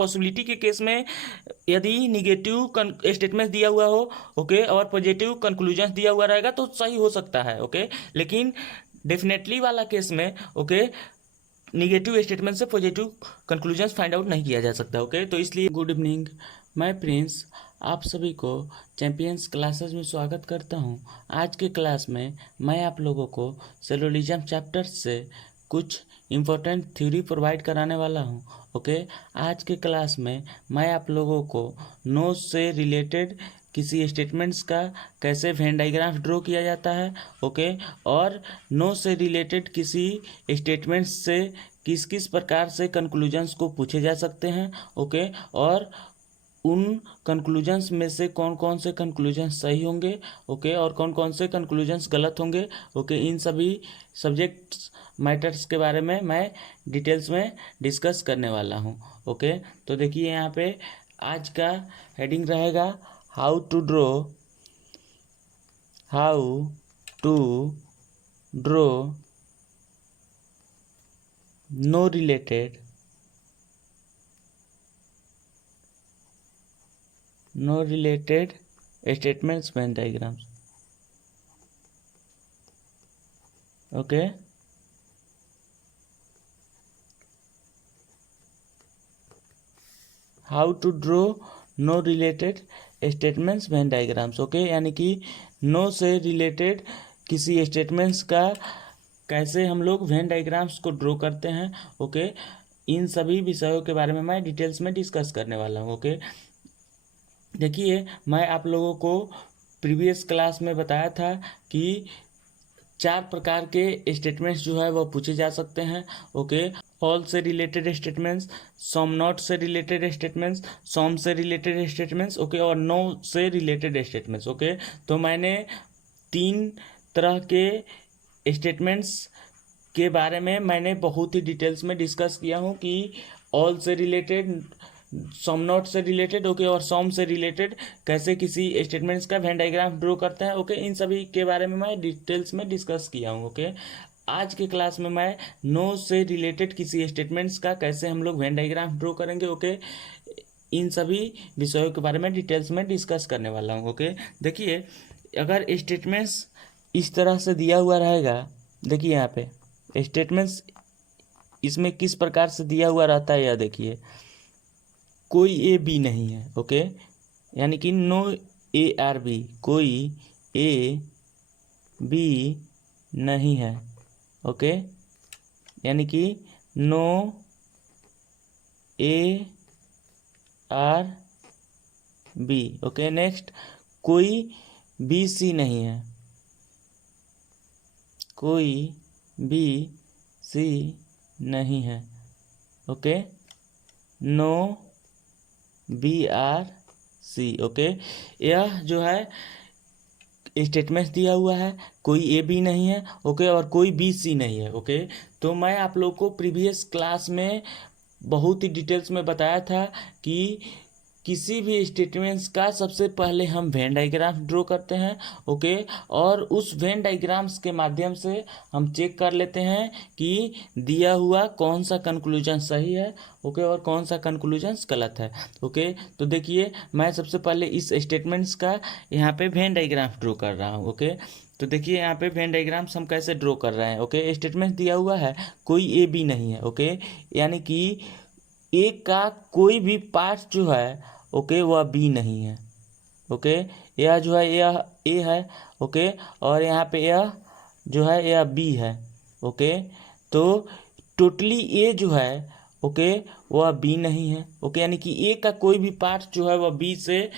Possibility के case में यदि निगेटिव स्टेटमेंट दिया हुआ हो ओके और पॉजिटिव कंक्लूजन दिया हुआ रहेगा तो सही हो सकता है ओके, लेकिन डेफिनेटली वाला केस में ओके निगेटिव स्टेटमेंट से पॉजिटिव कंक्लूजन्स फाइंड आउट नहीं किया जा सकता ओके। तो इसलिए गुड इवनिंग, मैं प्रिंस आप सभी को चैंपियंस क्लासेस में स्वागत करता हूं। आज के क्लास में मैं आप लोगों को सेलुलोजिज्म चैप्टर से कुछ इम्पोर्टेंट थ्योरी प्रोवाइड कराने वाला हूं ओके। आज के क्लास में मैं आप लोगों को नो से रिलेटेड किसी स्टेटमेंट्स का कैसे वेन डायग्राफ ड्रॉ किया जाता है ओके, और नो से रिलेटेड किसी स्टेटमेंट्स से किस किस प्रकार से कंक्लूजन्स को पूछे जा सकते हैं ओके, और उन कंक्लूजन्स में से कौन कौन से कंक्लूजन्स सही होंगे ओके और कौन कौन से कंक्लूजन्स गलत होंगे ओके, इन सभी सब्जेक्ट्स मैटर्स के बारे में मैं डिटेल्स में डिस्कस करने वाला हूं ओके। तो देखिए यहाँ पे आज का हेडिंग रहेगा how to draw no related statements Venn diagrams okay. How to draw no related statements Venn diagrams okay, यानी कि नो से रिलेटेड किसी स्टेटमेंट्स का कैसे हम लोग वेन डायग्राम्स को ड्रॉ करते हैं ओके। इन सभी विषयों के बारे में मैं डिटेल्स में डिस्कस करने वाला हूँ ओके। देखिए मैं आप लोगों को प्रीवियस क्लास में बताया था कि 4 प्रकार के स्टेटमेंट्स जो है वह पूछे जा सकते हैं ओके। ऑल से रिलेटेड स्टेटमेंट्स, सम नॉट से रिलेटेड स्टेटमेंट्स, सम से रिलेटेड स्टेटमेंट्स ओके, और नो से रिलेटेड स्टेटमेंट्स ओके। तो मैंने 3 तरह के स्टेटमेंट्स के बारे में मैंने बहुत ही डिटेल्स में डिस्कस किया हूँ कि ऑल से रिलेटेड, सम नॉट से रिलेटेड ओके और सम से रिलेटेड कैसे किसी स्टेटमेंट्स का वेन डायग्राम ड्रॉ करते हैं ओके। इन सभी के बारे में मैं डिटेल्स में डिस्कस किया हूँ ओके। आज के क्लास में मैं नो से रिलेटेड किसी स्टेटमेंट्स का कैसे हम लोग वेन डायग्राम ड्रॉ करेंगे ओके, इन सभी विषयों के बारे में डिटेल्स में डिस्कस करने वाला हूँ ओके। देखिए अगर स्टेटमेंट्स इस तरह से दिया हुआ रहेगा, देखिए यहाँ पे स्टेटमेंट्स इसमें किस प्रकार से दिया हुआ रहता है, यह देखिए कोई ए बी नहीं है ओके, यानी कि नो ए आर बी, कोई ए बी नहीं है ओके, यानी कि no A are B okay. Next कोई बी सी नहीं है, कोई बी सी नहीं है okay, no B are C okay. यह जो है स्टेटमेंट दिया हुआ है, कोई ए बी नहीं है ओके और कोई बी सी नहीं है ओके। तो मैं आप लोग को प्रीवियस क्लास में बहुत ही डिटेल्स में बताया था कि किसी भी स्टेटमेंट्स का सबसे पहले हम वेन डायग्राफ ड्रॉ करते हैं ओके, और उस वेन डायग्राम्स के माध्यम से हम चेक कर लेते हैं कि दिया हुआ कौन सा कंक्लूजन सही है ओके और कौन सा कंक्लूजन गलत है ओके। तो देखिए मैं सबसे पहले इस स्टेटमेंट्स का यहाँ पे वेन डायग्राफ ड्रॉ कर रहा हूँ ओके। तो देखिए यहाँ पे वेन डायग्राम्स हम कैसे ड्रॉ कर रहे हैं ओके। स्टेटमेंट दिया हुआ है कोई ए बी नहीं है ओके, यानी कि ए का कोई भी पार्ट जो है ओके वह बी नहीं है ओके। यह जो है यह ए है ओके, और यहाँ पे यह जो है यह बी है ओके। तो टोटली ए जो है ओके वह बी नहीं है ओके, यानी कि ए का कोई भी पार्ट जो है वह बी से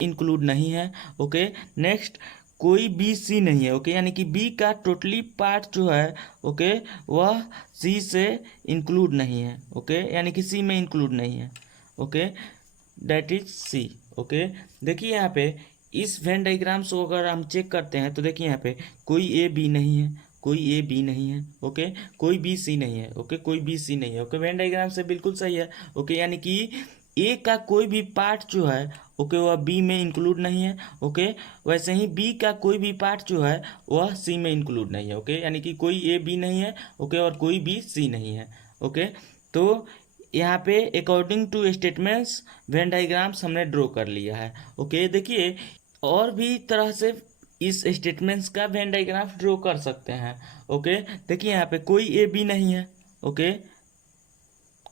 इंक्लूड नहीं है ओके। नेक्स्ट कोई बी सी नहीं है ओके, यानी कि बी का टोटली पार्ट जो है ओके वह सी से इंक्लूड नहीं है ओके, यानी कि सी में इंक्लूड नहीं है okay, that is C okay. देखिए यहाँ पे इस वेन डायग्राम्स को अगर हम चेक करते हैं तो देखिए यहाँ पे कोई ए बी नहीं है, कोई ए बी नहीं है ओके, कोई बी सी नहीं है ओके, कोई बी सी नहीं है ओके। वेन डायग्राम से बिल्कुल सही है ओके, यानी कि ए का कोई भी पार्ट जो है ओके वह बी में इंक्लूड नहीं है ओके। वैसे ही बी का कोई भी पार्ट जो है वह सी में इंक्लूड नहीं है ओके, यानी कि कोई ए बी नहीं है ओके और कोई बी सी नहीं है ओके। तो यहाँ पे according two statements Venn diagrams हमने ड्रॉ कर लिया है। ओके, देखिए और भी तरह से इस स्टेटमेंट्स का वेन डायग्राफ ड्रॉ कर सकते हैं। ओके, देखिए यहाँ पे कोई ए बी नहीं है। ओके,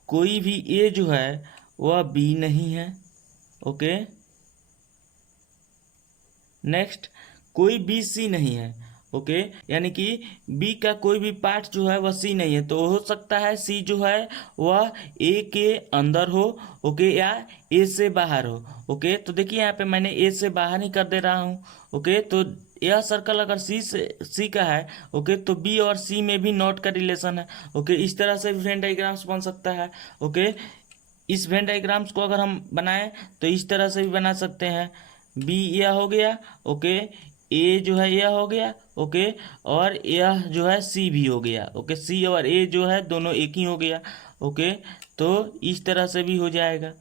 कोई भी ए जो है वह बी नहीं है। ओके, नेक्स्ट कोई बी सी नहीं है। ओके, यानी कि बी का कोई भी पार्ट जो है वह सी नहीं है, तो हो सकता है सी जो है वह ए के अंदर हो। ओके, या ए से बाहर हो। ओके, तो देखिए यहाँ पे मैंने ए से बाहर ही कर दे रहा हूँ। ओके, तो यह सर्कल अगर सी का है, ओके, तो बी और सी में भी नॉट का रिलेशन है। ओके, इस तरह से भी वेन डायग्राम्स बन सकता है। ओके, इस वेन डायग्राम्स को अगर हम बनाएं तो इस तरह से भी बना सकते हैं। बी यह हो गया। ओके, ए जो है यह हो गया। ओके, और यह जो है सी भी हो गया। ओके, सी और ए जो है दोनों एक ही हो गया। ओके, तो इस तरह से भी हो जाएगा।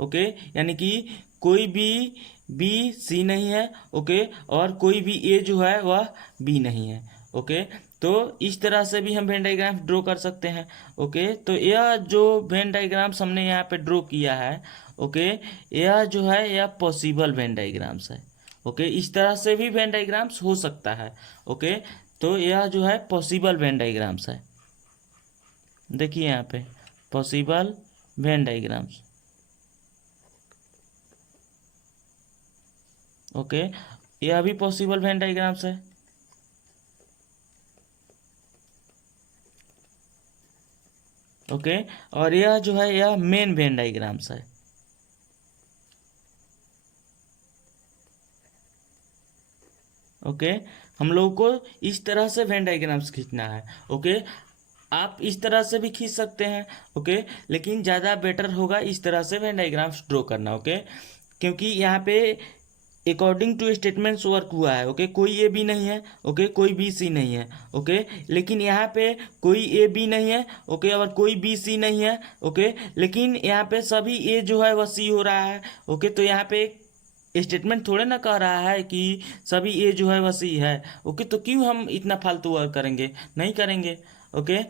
ओके, यानी कि कोई भी बी सी नहीं है। ओके, और कोई भी ए जो है वह बी नहीं है। ओके, तो इस तरह से भी हम वेन डायग्राम ड्रॉ कर सकते हैं। ओके, तो यह जो वेन डायग्राम्स हमने यहाँ पे ड्रॉ किया है, ओके, यह जो है यह पॉसिबल वेन डायग्राम्स है। ओके, इस तरह से भी वेन डायग्राम्स हो सकता है। ओके, तो यह जो है पॉसिबल वेन डायग्राम्स है। देखिए यहाँ पे पॉसिबल वेन डायग्राम्स। ओके, यह भी पॉसिबल वेन डायग्राम्स है। ओके, और यह जो है यह मेन वेन डायग्राम्स है। ओके, हम लोगों को इस तरह से वेन डायग्राम्स खींचना है। ओके, आप इस तरह से भी खींच सकते हैं। ओके, लेकिन ज़्यादा बेटर होगा इस तरह से वेन डायग्राम्स ड्रॉ करना। ओके, क्योंकि यहाँ पे अकॉर्डिंग टू स्टेटमेंट्स वर्क हुआ है। ओके, कोई ए बी नहीं है। ओके, कोई बी सी नहीं है। ओके, लेकिन यहाँ पे कोई ए बी नहीं है। ओके, और कोई बी सी नहीं है। ओके, लेकिन यहाँ पे सभी ए जो है वह सी हो रहा है। ओके, तो यहाँ पे स्टेटमेंट थोड़े ना कह रहा है कि सभी ए जो है वह सी है। ओके, तो क्यों हम इतना फालतू वर्क करेंगे, नहीं करेंगे। ओके,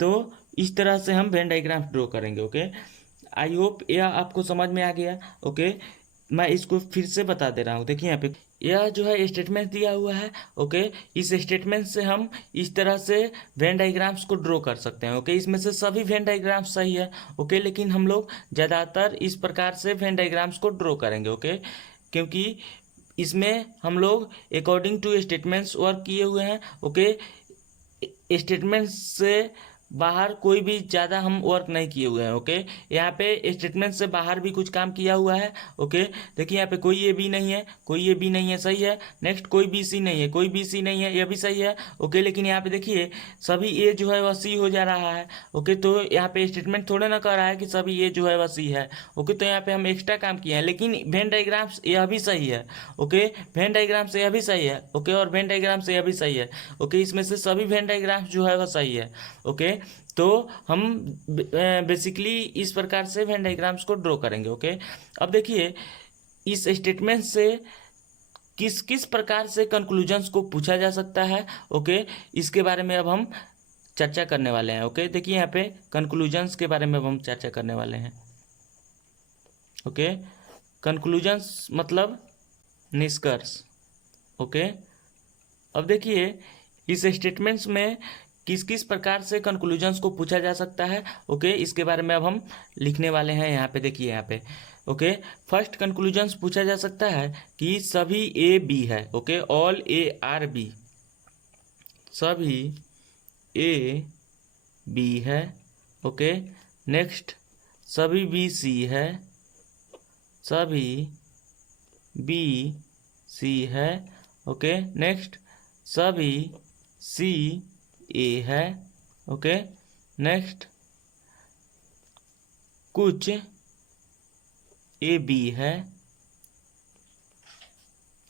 तो इस तरह से हम वेन डायग्राम ड्रॉ करेंगे। ओके, आई होप यह आपको समझ में आ गया। ओके, मैं इसको फिर से बता दे रहा हूँ। देखिए यहाँ पे यह जो है स्टेटमेंट दिया हुआ है। ओके, इस स्टेटमेंट से हम इस तरह से वेन डायग्राम्स को ड्रॉ कर सकते हैं। ओके, इसमें से सभी वेन डायग्राम्स सही है। ओके, लेकिन हम लोग ज़्यादातर इस प्रकार से वेन डायग्राम्स को ड्रॉ करेंगे। ओके, क्योंकि इसमें हम लोग अकॉर्डिंग टू स्टेटमेंट्स वर्क किए हुए हैं। ओके, स्टेटमेंट्स से बाहर कोई भी ज़्यादा हम वर्क नहीं किए हुए हैं। ओके, यहाँ पे स्टेटमेंट से बाहर भी कुछ काम किया हुआ है। ओके, देखिए यहाँ पे कोई ए बी नहीं है, कोई ए बी नहीं है, सही है। नेक्स्ट कोई बी सी नहीं है, कोई बी सी नहीं है, यह भी सही है। ओके, लेकिन यहाँ पे देखिए सभी ए जो है वह सी हो जा रहा है। ओके, तो यहाँ पे स्टेटमेंट थोड़ा ना कह रहा है कि सभी ए जो है वह सी है। ओके, तो यहाँ पे हम एक्स्ट्रा काम किए हैं, लेकिन वेन डायग्राम्स यह भी सही है। ओके, वेन डायग्राम्स यह भी सही है। ओके, और वेन डायग्राम्स यह भी सही है। ओके, इसमें से सभी वेन डायग्राम्स जो है वह सही है। ओके, तो हम बेसिकली इस प्रकार से वेन डायग्राम्स को ड्रॉ करेंगे। ओके, अब देखिए इस स्टेटमेंट से किस किस प्रकार से कंक्लूजन्स को पूछा जा सकता है। ओके, इसके बारे में अब हम चर्चा करने वाले हैं। ओके, देखिए यहाँ पे कंक्लूजन्स के बारे में अब हम चर्चा करने वाले हैं। ओके, कंक्लूजन्स मतलब निष्कर्ष। ओके, अब देखिए इस स्टेटमेंट्स में किस किस प्रकार से कंक्लूजन्स को पूछा जा सकता है। ओके, इसके बारे में अब हम लिखने वाले हैं। यहाँ पे देखिए यहाँ पे ओके, फर्स्ट कंक्लूजन्स पूछा जा सकता है कि सभी ए बी है। Okay, all A are B, सभी ए बी है। ओके, नेक्स्ट सभी बी सी है, सभी बी सी है। ओके, नेक्स्ट सभी सी ए है। ओके, नेक्स्ट कुछ ए बी है।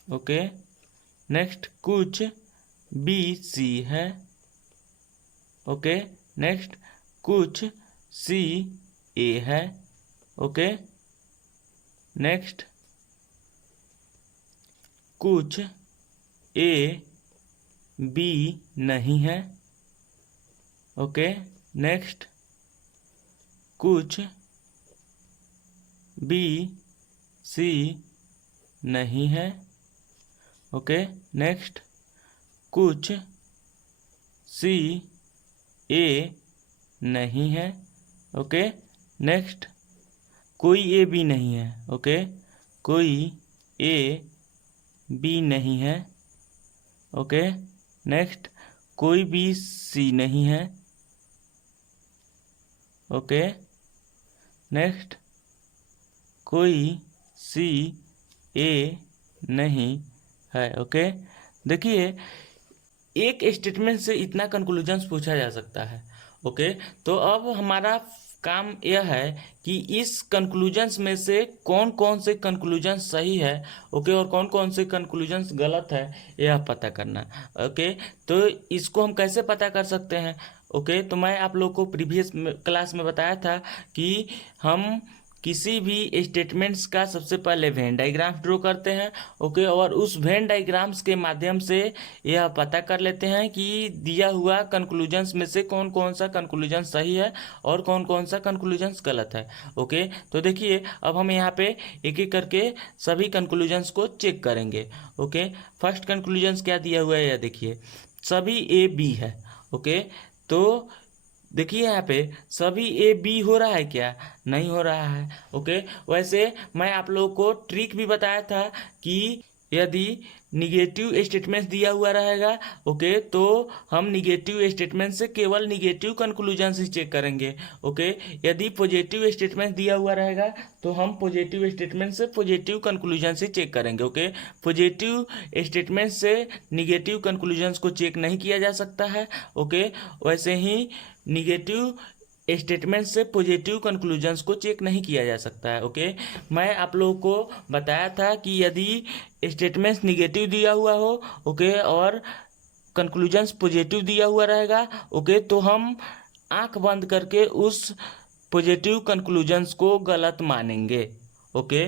ओके, नेक्स्ट कुछ बी सी है। ओके, नेक्स्ट कुछ सी ए है। ओके, नेक्स्ट कुछ ए बी नहीं है। ओके, नेक्स्ट कुछ बी सी नहीं है। ओके, नेक्स्ट, कुछ सी ए नहीं है। ओके, नेक्स्ट, कोई ए बी नहीं है। ओके, कोई ए बी नहीं है। ओके, नेक्स्ट, कोई बी सी नहीं है। ओके, नेक्स्ट, कोई सी ए नहीं है। ओके, देखिए एक स्टेटमेंट से इतना कंक्लूजन्स पूछा जा सकता है। ओके, तो अब हमारा काम यह है कि इस कंक्लूजन्स में से कौन कौन से कंक्लूजन्स सही है, ओके, और कौन कौन से कंक्लूजन्स गलत है, यह पता करना। ओके, तो इसको हम कैसे पता कर सकते हैं? ओके, तो मैं आप लोग को प्रीवियस क्लास में बताया था कि हम किसी भी स्टेटमेंट्स का सबसे पहले वेन डायग्राम्स ड्रॉ करते हैं। ओके, और उस वेन डायग्राम्स के माध्यम से यह पता कर लेते हैं कि दिया हुआ कंक्लूजन्स में से कौन कौन सा कंक्लूजन सही है और कौन कौन सा कंक्लूजन्स गलत है। ओके, तो देखिए अब हम यहाँ पे एक एक करके सभी कंक्लूजन्स को चेक करेंगे। ओके, फर्स्ट कंक्लूजन्स क्या दिया हुआ है, यह देखिए, सभी ए बी है। ओके, तो देखिए यहाँ पे सभी ए बी हो रहा है क्या? नहीं हो रहा है। ओके, वैसे मैं आप लोगों को ट्रिक भी बताया था कि यदि निगेटिव स्टेटमेंट्स दिया हुआ रहेगा, ओके, तो हम निगेटिव स्टेटमेंट से केवल निगेटिव कंक्लूजन ही चेक करेंगे। ओके, यदि पॉजिटिव स्टेटमेंट दिया हुआ रहेगा तो हम पॉजिटिव स्टेटमेंट से पॉजिटिव कंक्लूजन ही चेक करेंगे। ओके, पॉजिटिव स्टेटमेंट से निगेटिव कंक्लूजन्स को चेक नहीं किया जा सकता है। ओके, वैसे ही निगेटिव स्टेटमेंट से पॉजिटिव कंक्लूजन्स को चेक नहीं किया जा सकता है। ओके, मैं आप लोगों को बताया था कि यदि स्टेटमेंट्स निगेटिव दिया हुआ हो, ओके, और कंक्लूजन्स पॉजिटिव दिया हुआ रहेगा, ओके, तो हम आंख बंद करके उस पॉजिटिव कंक्लूजन्स को गलत मानेंगे। ओके,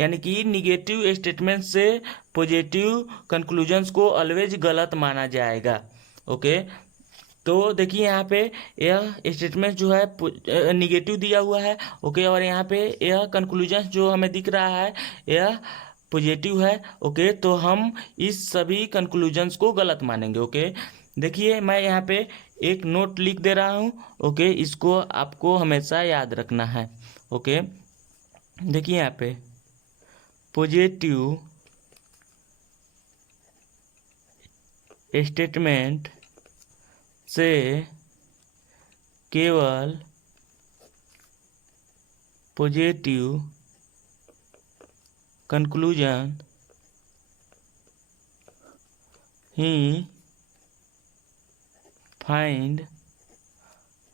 यानी कि निगेटिव स्टेटमेंट से पॉजिटिव कंक्लूजन्स को ऑलवेज गलत माना जाएगा। ओके, तो देखिए यहाँ पे यह स्टेटमेंट जो है निगेटिव दिया हुआ है। ओके, और यहाँ पे यह कंक्लूजन जो हमें दिख रहा है यह पॉजिटिव है। ओके, तो हम इस सभी कंक्लूजन्स को गलत मानेंगे। ओके, देखिए मैं यहाँ पे एक नोट लिख दे रहा हूँ। ओके, इसको आपको हमेशा याद रखना है। ओके, देखिए यहाँ पे पॉजिटिव स्टेटमेंट से केवल पॉजिटिव कंक्लूजन ही फाइंड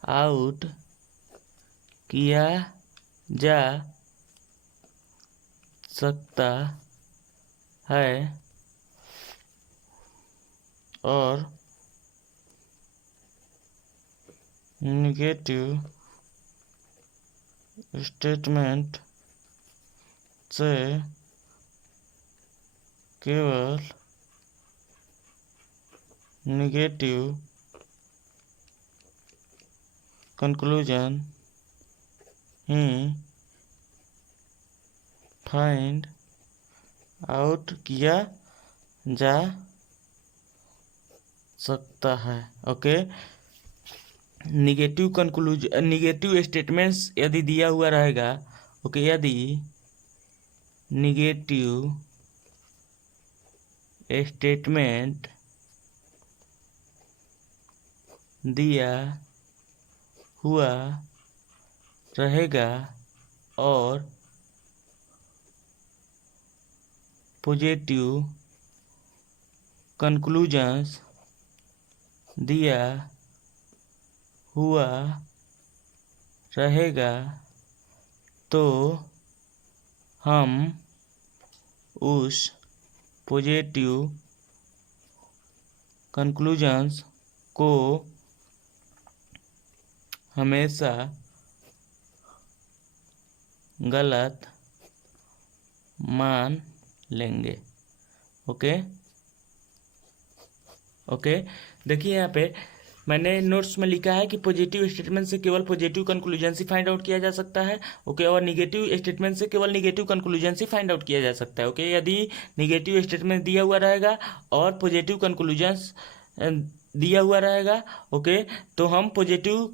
आउट किया जा सकता है और निगेटिव स्टेटमेंट से केवल निगेटिव कंक्लूजन ही फाइंड आउट किया जा सकता है। ओके, निगेटिव स्टेटमेंट्स यदि दिया हुआ रहेगा, ओके, यदि निगेटिव स्टेटमेंट दिया हुआ रहेगा और पॉजिटिव कंक्लूजन्स दिया हुआ रहेगा, तो हम उस पॉजिटिव कंक्लूजन्स को हमेशा गलत मान लेंगे। ओके, ओके, देखिए यहाँ पे मैंने नोट्स में लिखा है कि पॉजिटिव स्टेटमेंट से केवल पॉजिटिव कंक्लूजन ही फाइंड आउट किया जा सकता है, ओके, और निगेटिव स्टेटमेंट से केवल निगेटिव कंक्लूजन ही फाइंड आउट किया जा सकता है, ओके। यदि निगेटिव स्टेटमेंट दिया हुआ रहेगा और पॉजिटिव कंक्लूजन्स दिया हुआ रहेगा, ओके, तो हम पॉजिटिव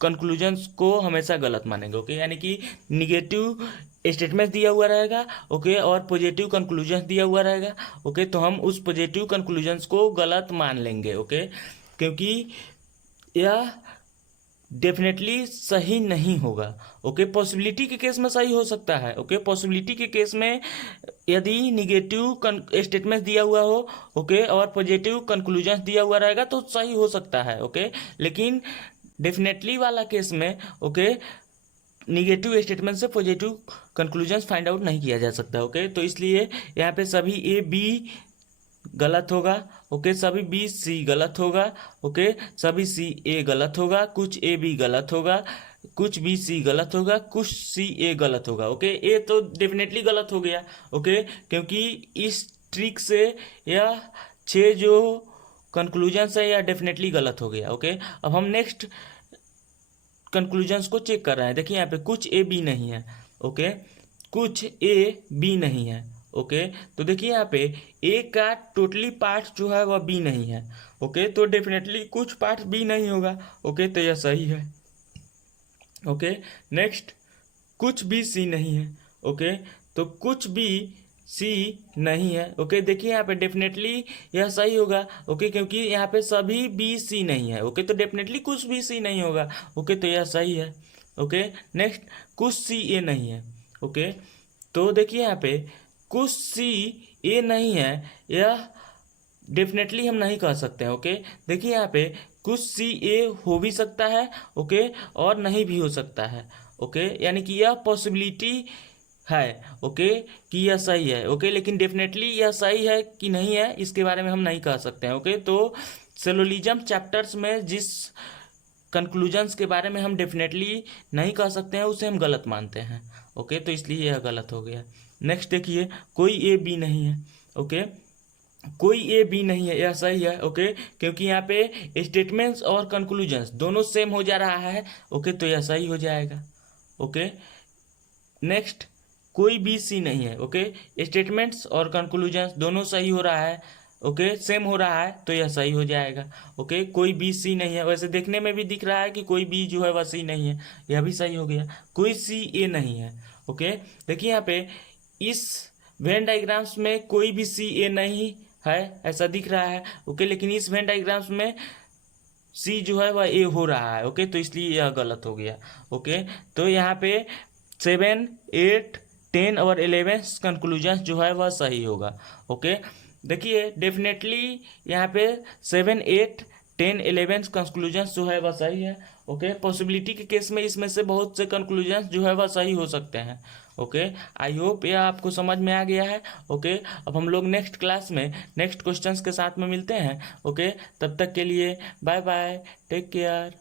कंक्लूजन्स को हमेशा गलत मानेंगे, ओके। यानी कि निगेटिव स्टेटमेंट दिया हुआ रहेगा, ओके, और पॉजिटिव कंक्लूजन्स दिया हुआ रहेगा, ओके, तो हम उस पॉजिटिव कंक्लूजन्स को गलत मान लेंगे, ओके, क्योंकि यह डेफिनेटली सही नहीं होगा, ओके। पॉसिबिलिटी के केस में सही हो सकता है, ओके। पॉसिबिलिटी के केस में यदि निगेटिव स्टेटमेंट दिया हुआ हो, ओके, और पॉजिटिव कंक्लूजन्स दिया हुआ रहेगा तो सही हो सकता है, ओके। लेकिन डेफिनेटली वाला केस में, ओके, निगेटिव स्टेटमेंट से पॉजिटिव कंक्लूजन्स फाइंड आउट नहीं किया जा सकता, ओके। तो इसलिए यहाँ पे सभी ए बी गलत होगा, ओके, सभी बी सी गलत होगा, ओके, सभी सी ए गलत होगा, कुछ ए बी गलत होगा, कुछ बी सी गलत होगा, कुछ सी ए गलत होगा, ओके। ए तो डेफिनेटली गलत हो गया, ओके, क्योंकि इस ट्रिक से यह 6 जो कंक्लूजन्स है यह डेफिनेटली गलत हो गया, ओके। अब हम नेक्स्ट कंक्लूजन्स को चेक कर रहे हैं। देखिए यहाँ पे कुछ ए बी नहीं है, ओके, कुछ ए बी नहीं है, ओके। तो देखिए यहाँ पे ए का टोटली पार्ट जो है वह बी नहीं है, ओके, तो डेफिनेटली कुछ पार्ट बी नहीं होगा, ओके, तो यह सही है, ओके। नेक्स्ट कुछ भी सी नहीं है, ओके, तो कुछ भी सी नहीं है, ओके। देखिए यहाँ पे डेफिनेटली यह सही होगा, ओके, क्योंकि यहाँ पे सभी बी सी नहीं है, ओके, तो डेफिनेटली कुछ भी सी नहीं होगा, ओके, तो यह सही है, ओके। नेक्स्ट कुछ सी ए नहीं है, ओके, तो देखिए यहाँ पे कुछ सी ए नहीं है, यह डेफिनेटली हम नहीं कह सकते हैं, ओके। देखिए यहाँ पे कुछ सी ए हो भी सकता है, ओके, और नहीं भी हो सकता है, ओके, यानी कि यह पॉसिबिलिटी है, ओके, कि यह सही है, ओके, लेकिन डेफिनेटली यह सही है कि नहीं है इसके बारे में हम नहीं कह सकते हैं, ओके। तो सिलोजिज्म चैप्टर्स में जिस कंक्लूजन्स के बारे में हम डेफिनेटली नहीं कह सकते हैं उसे हम गलत मानते हैं, ओके, तो इसलिए यह गलत हो गया। नेक्स्ट देखिए कोई ए बी नहीं है, ओके, कोई ए बी नहीं है, यह सही है, ओके, क्योंकि यहाँ पे स्टेटमेंट्स और कंक्लूजन्स दोनों सेम हो जा रहा है, ओके, तो यह सही हो जाएगा, ओके। नेक्स्ट कोई बी सी नहीं है, ओके, स्टेटमेंट्स और कंक्लूजन्स दोनों सही हो रहा है, ओके, सेम हो रहा है, तो यह सही हो जाएगा, ओके। कोई बी सी नहीं है, वैसे देखने में भी दिख रहा है कि कोई बी जो है वह सी नहीं है, यह भी सही हो गया। कोई सी ए नहीं है, ओके, देखिए यहाँ पे इस वेन डायग्राम्स में कोई भी सी ए नहीं है ऐसा दिख रहा है, ओके, लेकिन इस वेन डायग्राम्स में सी जो है वह ए हो रहा है, ओके, तो इसलिए यह गलत हो गया, ओके। तो यहाँ पे 7, 8, 10 और 11 कंक्लूजन जो है वह सही होगा, ओके। देखिए डेफिनेटली यहाँ पे 7, 8, 10, 11 कंक्लूजन्स जो है वह सही है, ओके। पॉसिबिलिटी के केस में इसमें से बहुत से कंक्लूजन्स जो है वह सही हो सकते हैं, ओके। आई होप यह आपको समझ में आ गया है, ओके। अब हम लोग नेक्स्ट क्लास में नेक्स्ट क्वेश्चंस के साथ में मिलते हैं, ओके। तब तक के लिए बाय बाय, टेक केयर।